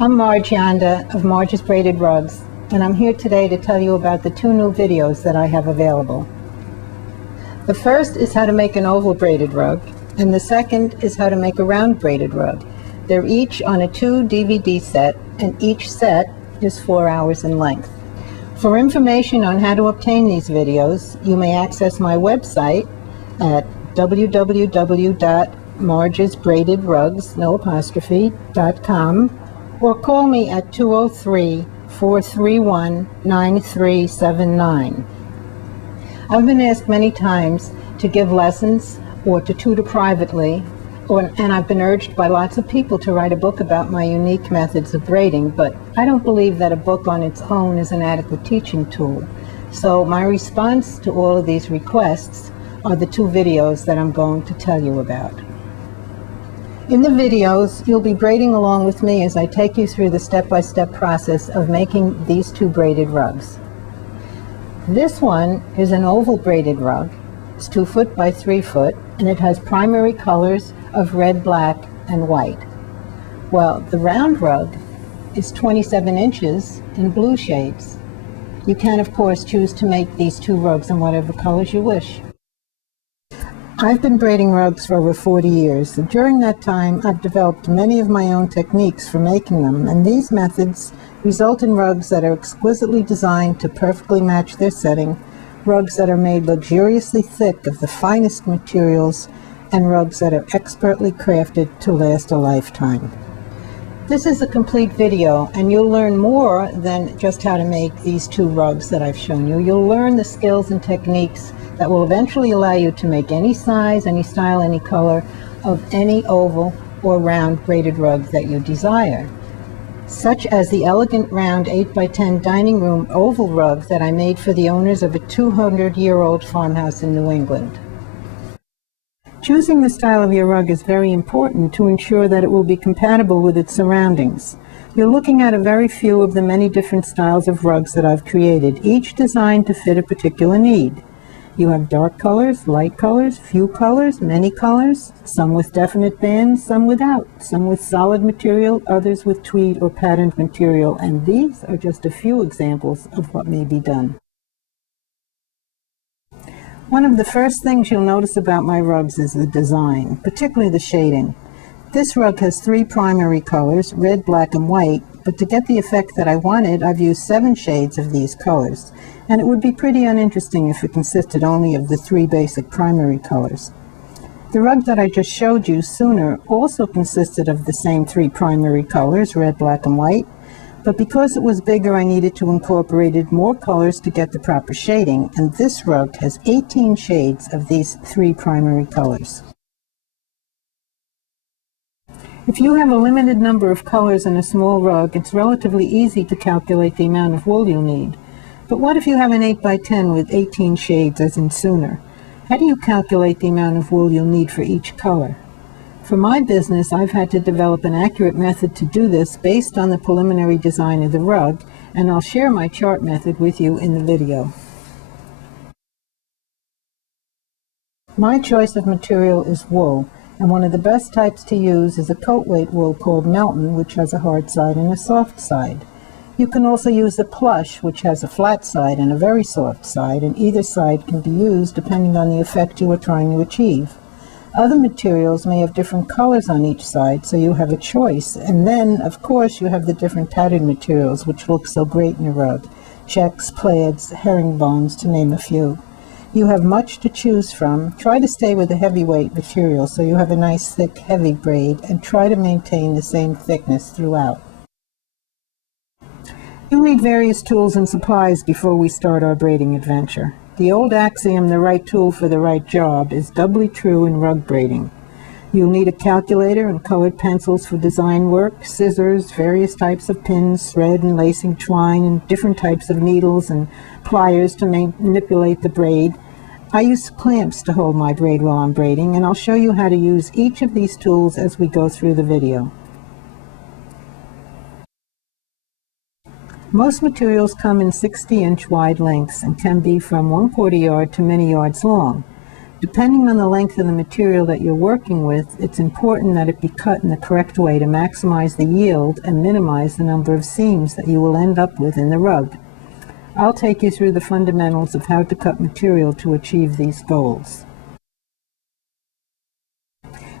I'm Marge Yonda of Marge's Braided Rugs, and I'm here today to tell you about the two new videos that I have available. The first is how to make an oval braided rug, and the second is how to make a round braided rug. They're each on a 2 DVD set, and each set is 4 hours in length. For information on how to obtain these videos, you may access my website at www.margesbraidedrugs.com or call me at 203-431-9379. I've been asked many times to give lessons or to tutor privately, and I've been urged by lots of people to write a book about my unique methods of braiding, but I don't believe that a book on its own is an adequate teaching tool. So my response to all of these requests are the two videos that I'm going to tell you about. In the videos, you'll be braiding along with me as I take you through the step-by-step process of making these two braided rugs. This one is an oval braided rug. It's 2 foot by 3 foot, and it has primary colors of red, black, and white. Well, the round rug is 27 inches in blue shades. You can, of course, choose to make these two rugs in whatever colors you wish. I've been braiding rugs for over 40 years, and during that time I've developed many of my own techniques for making them, and these methods result in rugs that are exquisitely designed to perfectly match their setting, rugs that are made luxuriously thick of the finest materials, and rugs that are expertly crafted to last a lifetime. This is a complete video, and you'll learn more than just how to make these two rugs that I've shown you. You'll learn the skills and techniques that will eventually allow you to make any size, any style, any color of any oval or round braided rug that you desire, such as the elegant round 8x10 dining room oval rug that I made for the owners of a 200-year-old farmhouse in New England. Choosing the style of your rug is very important to ensure that it will be compatible with its surroundings. You're looking at a very few of the many different styles of rugs that I've created, each designed to fit a particular need. You have dark colors, light colors, few colors, many colors, some with definite bands, some without, some with solid material, others with tweed or patterned material, and these are just a few examples of what may be done. One of the first things you'll notice about my rugs is the design, particularly the shading. This rug has 3 primary colors, red, black, and white, but to get the effect that I wanted, I've used 7 shades of these colors, and it would be pretty uninteresting if it consisted only of the 3 basic primary colors. The rug that I just showed you sooner also consisted of the same 3 primary colors, red, black, and white, but because it was bigger, I needed to incorporate more colors to get the proper shading, and this rug has 18 shades of these 3 primary colors. If you have a limited number of colors in a small rug, it's relatively easy to calculate the amount of wool you'll need. But what if you have an 8x10 with 18 shades, as in sooner? How do you calculate the amount of wool you'll need for each color? For my business, I've had to develop an accurate method to do this based on the preliminary design of the rug, and I'll share my chart method with you in the video. My choice of material is wool, and one of the best types to use is a coat weight wool called Melton, which has a hard side and a soft side. You can also use a plush, which has a flat side and a very soft side, and either side can be used depending on the effect you are trying to achieve. Other materials may have different colors on each side, so you have a choice. And then, of course, you have the different pattern materials, which look so great in a rug. Checks, plaids, herringbones, to name a few. You have much to choose from. Try to stay with a heavyweight material so you have a nice, thick, heavy braid, and try to maintain the same thickness throughout. You'll need various tools and supplies before we start our braiding adventure. The old axiom, the right tool for the right job, is doubly true in rug braiding. You'll need a calculator and colored pencils for design work, scissors, various types of pins, thread and lacing twine, and different types of needles and pliers to manipulate the braid. I use clamps to hold my braid while I'm braiding, and I'll show you how to use each of these tools as we go through the video. Most materials come in 60-inch wide lengths and can be from 1/4 yard to many yards long. Depending on the length of the material that you're working with, it's important that it be cut in the correct way to maximize the yield and minimize the number of seams that you will end up with in the rug. I'll take you through the fundamentals of how to cut material to achieve these goals.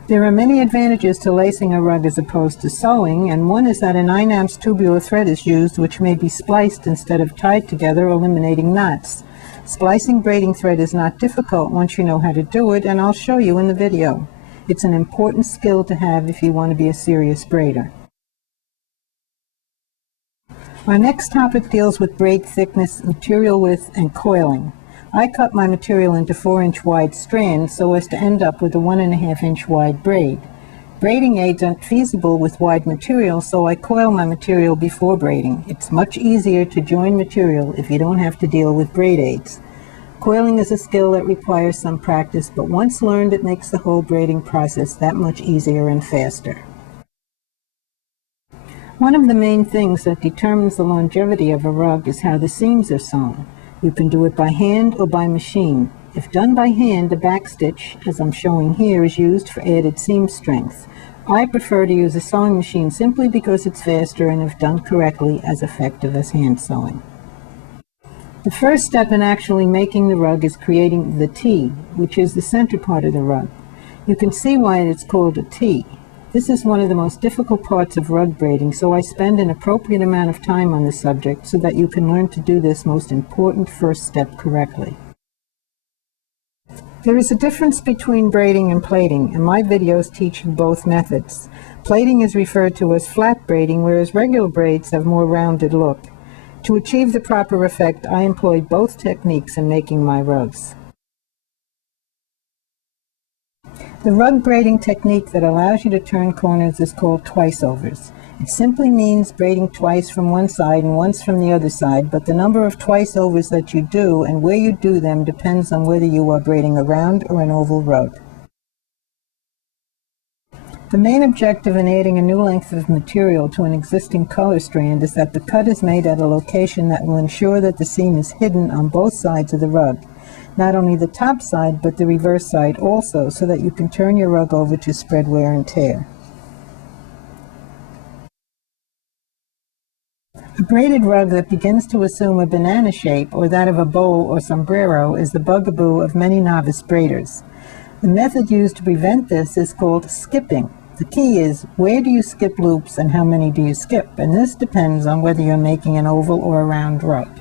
There are many advantages to lacing a rug as opposed to sewing, and one is that a 9-ounce tubular thread is used, which may be spliced instead of tied together, eliminating knots. Splicing braiding thread is not difficult once you know how to do it, and I'll show you in the video. It's an important skill to have if you want to be a serious braider. Our next topic deals with braid thickness, material width, and coiling. I cut my material into 4-inch wide strands so as to end up with a 1.5-inch wide braid. Braiding aids aren't feasible with wide material, so I coil my material before braiding. It's much easier to join material if you don't have to deal with braid aids. Coiling is a skill that requires some practice, but once learned, it makes the whole braiding process that much easier and faster. One of the main things that determines the longevity of a rug is how the seams are sewn. You can do it by hand or by machine. If done by hand, a backstitch, as I'm showing here, is used for added seam strength. I prefer to use a sewing machine simply because it's faster and, if done correctly, as effective as hand sewing. The first step in actually making the rug is creating the T, which is the center part of the rug. You can see why it's called a T. This is one of the most difficult parts of rug braiding, so I spend an appropriate amount of time on the subject so that you can learn to do this most important first step correctly. There is a difference between braiding and plaiting, and my videos teach you both methods. Plaiting is referred to as flat braiding, whereas regular braids have more rounded look. To achieve the proper effect, I employ both techniques in making my rugs. The rug braiding technique that allows you to turn corners is called twice-overs. It simply means braiding twice from one side and once from the other side, but the number of twice-overs that you do and where you do them depends on whether you are braiding a round or an oval rug. The main objective in adding a new length of material to an existing color strand is that the cut is made at a location that will ensure that the seam is hidden on both sides of the rug. Not only the top side, but the reverse side also, so that you can turn your rug over to spread wear and tear. A braided rug that begins to assume a banana shape, or that of a bowl or sombrero, is the bugaboo of many novice braiders. The method used to prevent this is called skipping. The key is, where do you skip loops and how many do you skip? And this depends on whether you're making an oval or a round rug.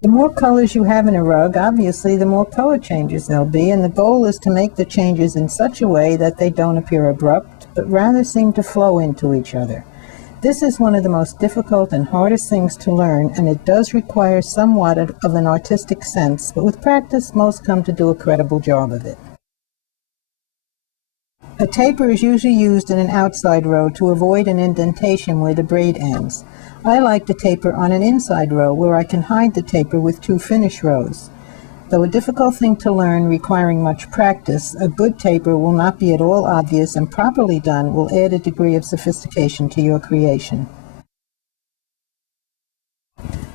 The more colors you have in a rug, obviously the more color changes there'll be, and the goal is to make the changes in such a way that they don't appear abrupt, but rather seem to flow into each other. This is one of the most difficult and hardest things to learn, and it does require somewhat of an artistic sense, but with practice, most come to do a credible job of it. A taper is usually used in an outside row to avoid an indentation where the braid ends. I like to taper on an inside row where I can hide the taper with 2 finish rows. Though a difficult thing to learn requiring much practice, a good taper will not be at all obvious, and properly done will add a degree of sophistication to your creation.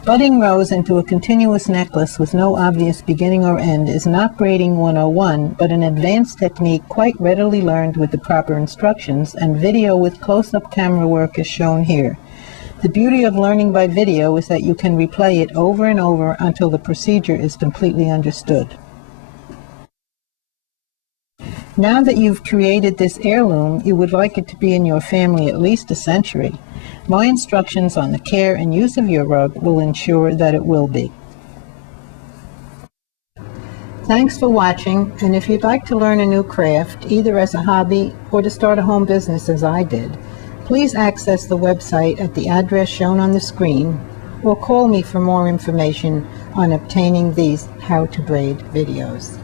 Butting rows into a continuous necklace with no obvious beginning or end is not braiding 101, but an advanced technique quite readily learned with the proper instructions, and video with close-up camera work is shown here. The beauty of learning by video is that you can replay it over and over until the procedure is completely understood. Now that you've created this heirloom, you would like it to be in your family at least a century. My instructions on the care and use of your rug will ensure that it will be. Thanks for watching, and if you'd like to learn a new craft, either as a hobby or to start a home business as I did, please access the website at the address shown on the screen, or call me for more information on obtaining these How to Braid videos.